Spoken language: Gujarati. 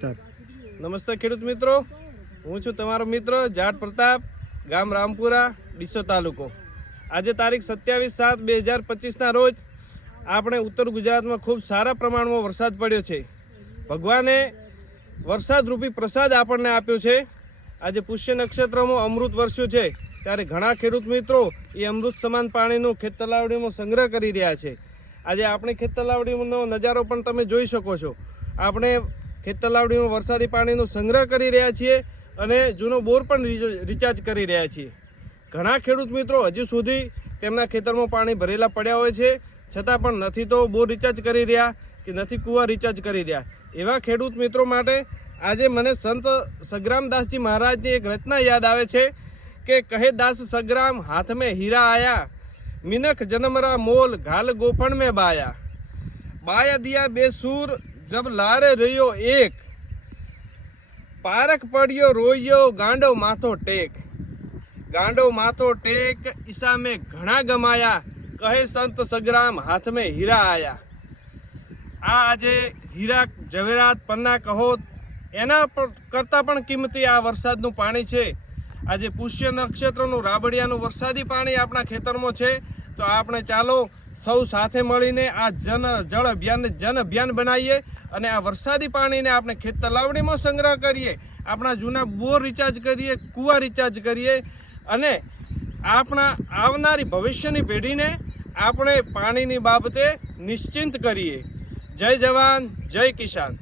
નમસ્તે ખેડૂત મિત્રો, હું છું તમારો મિત્ર જાટ પ્રતાપ, ગામ રામપુરા, ડીસો તાલુકો। આજે તારીખ 27/7/2025ના રોજ આપણે ઉત્તર ગુજરાતમાં ખૂબ સારા પ્રમાણમાં વરસાદ પડ્યો છે। ભગવાને વરસાદરૂપી પ્રસાદ આપણને આપ્યો છે। આજે પુષ્ય નક્ષત્રમાં અમૃત વરસ્યું છે, ત્યારે ઘણા ખેડૂત મિત્રો એ અમૃત સમાન પાણીનું ખેત તલાવડીમાં સંગ્રહ કરી રહ્યા છે। આજે આપણી ખેત તલાવડીનો નજારો પણ તમે જોઈ શકો છો। આપણે ખેત તલાવડીમાં વરસાદી પાણીનો સંગ્રહ કરી રહ્યા છીએ અને જૂનો બોર પણ રિચાર્જ કરી રહ્યા છીએ। ઘણા ખેડૂત મિત્રો હજુ સુધી તેમના ખેતરમાં પાણી ભરેલા પડ્યા હોય છે, છતાં પણ નથી તો બોર રિચાર્જ કરી રહ્યા કે નથી કૂવા રિચાર્જ કરી રહ્યા। એવા ખેડૂત મિત્રો માટે આજે મને સંત સગ્રામદાસજી મહારાજની એક રચના યાદ આવે છે કે કહે દાસ સગ્રામ હાથ में हीरा आया, मिनख जन्मरा मोल घाल गोफण में बाया, बाया दिया बेसूर जब लारे रहियो एक, पारक पड़ियो रोइयो गांडो माथो टेक, गांडो माथो टेक ईसा में घना गमाया, कहे संत सग्राम हाथ में हीरा आया। आ આજે હીરા જવેરાત પન્ના કહો એના કરતાં પણ કિંમતી આ વરસાદનું પાણી છે। આજે પુષ્ય નક્ષત્રનું રાબડિયાનું વરસાદી પાણી આપણા ખેતરમાં છે, તો આપણે ચાલો સૌ સાથે મળીને આ જળ અભિયાનને જન અભિયાન બનાવીએ અને આ વરસાદી પાણીને આપણે ખેત તલાવડીમાં સંગ્રહ કરીએ, આપણા જૂના બોર રિચાર્જ કરીએ, કૂવા રિચાર્જ કરીએ અને આપણા આવનારી ભવિષ્યની પેઢીને આપણે પાણીની બાબતે નિશ્ચિંત કરીએ। જય જવાન, જય કિસાન।